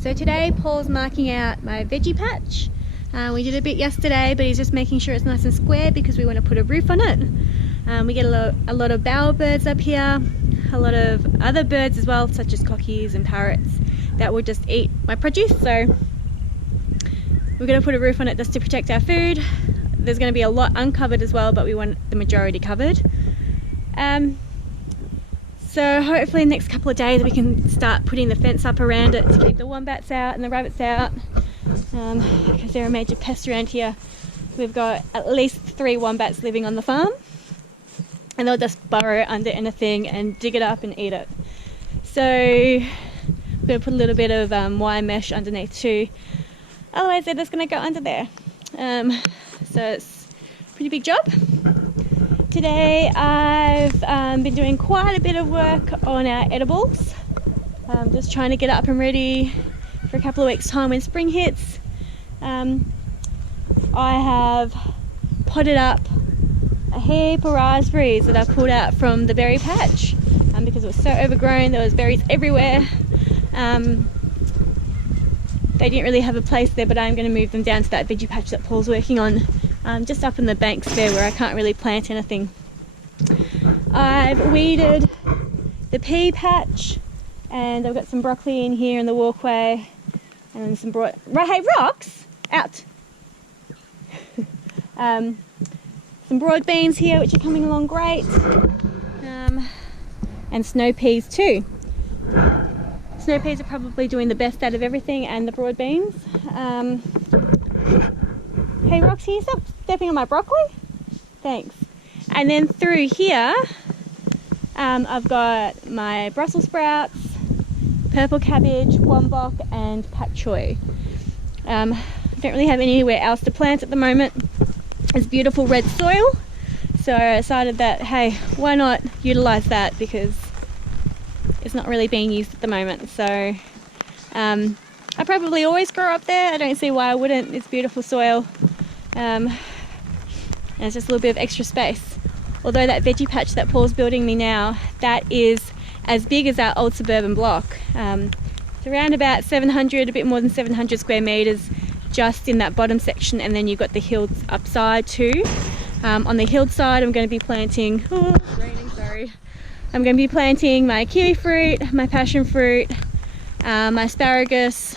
So today Paul's marking out my veggie patch. We did a bit yesterday, but he's just making sure it's nice and square because we want to put a roof on it. We get a lot of bowerbirds up here, a lot of other birds as well, such as cockies and parrots that will just eat my produce. So we're going to put a roof on it just to protect our food. There's going to be a lot uncovered as well, but we want the majority covered. So hopefully in the next couple of days we can start putting the fence up around it to keep the wombats out and the rabbits out, because they're a major pest around here. We've got at least 3 wombats living on the farm, and they'll just burrow under anything and dig it up and eat it. So we're going to put a little bit of wire mesh underneath too, otherwise they're just going to go under there. So it's a pretty big job. Today I've been doing quite a bit of work on our edibles. Just trying to get up and ready for a couple of weeks time when spring hits. I have potted up a heap of raspberries that I pulled out from the berry patch because it was so overgrown. There was berries everywhere. They didn't really have a place there, but I'm going to move them down to that veggie patch that Paul's working on, just up in the banks there where I can't really plant anything. I've weeded the pea patch, and I've got some broccoli in here in the walkway, and some hey, rocks out. Some broad beans here which are coming along great, and snow peas too. Snow peas are probably doing the best out of everything, and the broad beans. Hey Roxy, stop stepping on my broccoli. Thanks. And then through here, I've got my Brussels sprouts, purple cabbage, wombok, and pak choy. I don't really have anywhere else to plant at the moment. It's beautiful red soil, so I decided that, hey, why not utilize that, because it's not really being used at the moment. So I probably always grow up there. I don't see why I wouldn't. It's beautiful soil, and it's just a little bit of extra space. Although that veggie patch that Paul's building me now, that is as big as our old suburban block. It's around about 700, a bit more than 700 square meters just in that bottom section, and then you've got the hills upside too. On the hillside I'm going to be planting, it's raining, sorry. I'm going to be planting my kiwi fruit, my passion fruit, my asparagus,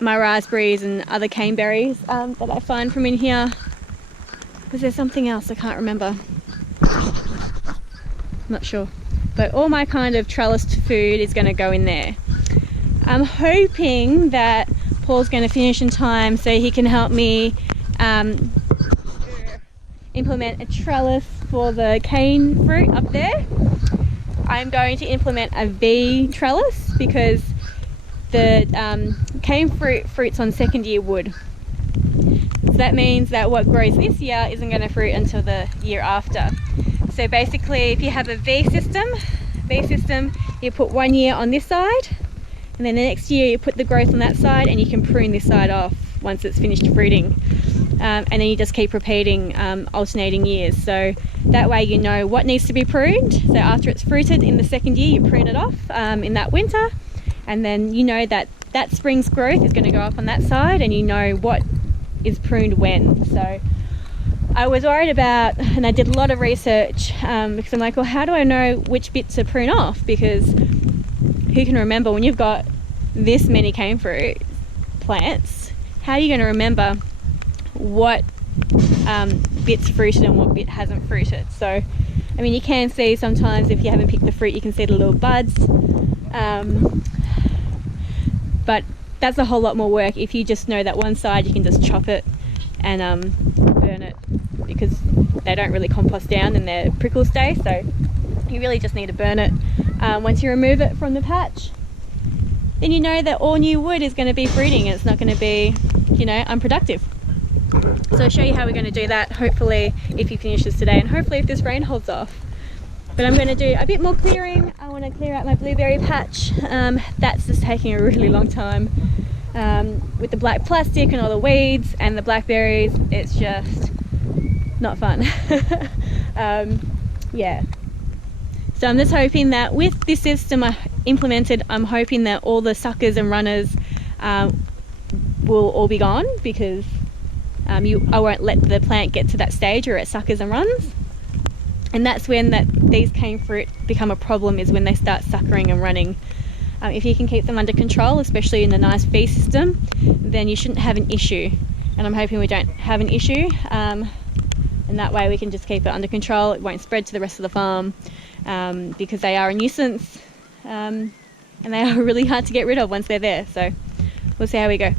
my raspberries and other caneberries that I find from in here. Was there something else? I can't remember. I'm not sure. But all my kind of trellised food is going to go in there. I'm hoping that Paul's going to finish in time so he can help me implement a trellis for the cane fruit up there. I'm going to implement a V trellis because the cane fruits on second year wood. So that means that what grows this year isn't going to fruit until the year after. So basically, if you have a V system, you put 1 year on this side, and then the next year you put the growth on that side, and you can prune this side off once it's finished fruiting. And then you just keep repeating alternating years. So that way you know what needs to be pruned. So after it's fruited in the second year, you prune it off in that winter, and then you know that that spring's growth is going to go up on that side, and you know what is pruned when. So I was worried about, and I did a lot of research because I'm like, well, how do I know which bits to prune off? Because who can remember when you've got this many cane fruit plants? How are you going to remember what bit's fruited and what bit hasn't fruited? So I mean, you can see sometimes if you haven't picked the fruit, you can see the little buds, but that's a whole lot more work. If you just know that one side, you can just chop it and burn it, because they don't really compost down in their prickle stay, so you really just need to burn it. Once you remove it from the patch, then you know that all new wood is going to be fruiting and it's not going to be, you know, unproductive. So I'll show you how we're going to do that, hopefully if he finishes today, and hopefully if this rain holds off. But I'm going to do a bit more clearing. I want to clear out my blueberry patch. That's just taking a really long time. With the black plastic and all the weeds and the blackberries, it's just not fun. Yeah. So So I'm just hoping that with this system implemented, I'm hoping that all the suckers and runners will all be gone, because I won't let the plant get to that stage where it suckers and runs. And that's when these cane fruit become a problem, is when they start suckering and running. If you can keep them under control, especially in a nice feed system, then you shouldn't have an issue. And I'm hoping we don't have an issue. And that way we can just keep it under control. It won't spread to the rest of the farm, because they are a nuisance, and they are really hard to get rid of once they're there. So we'll see how we go.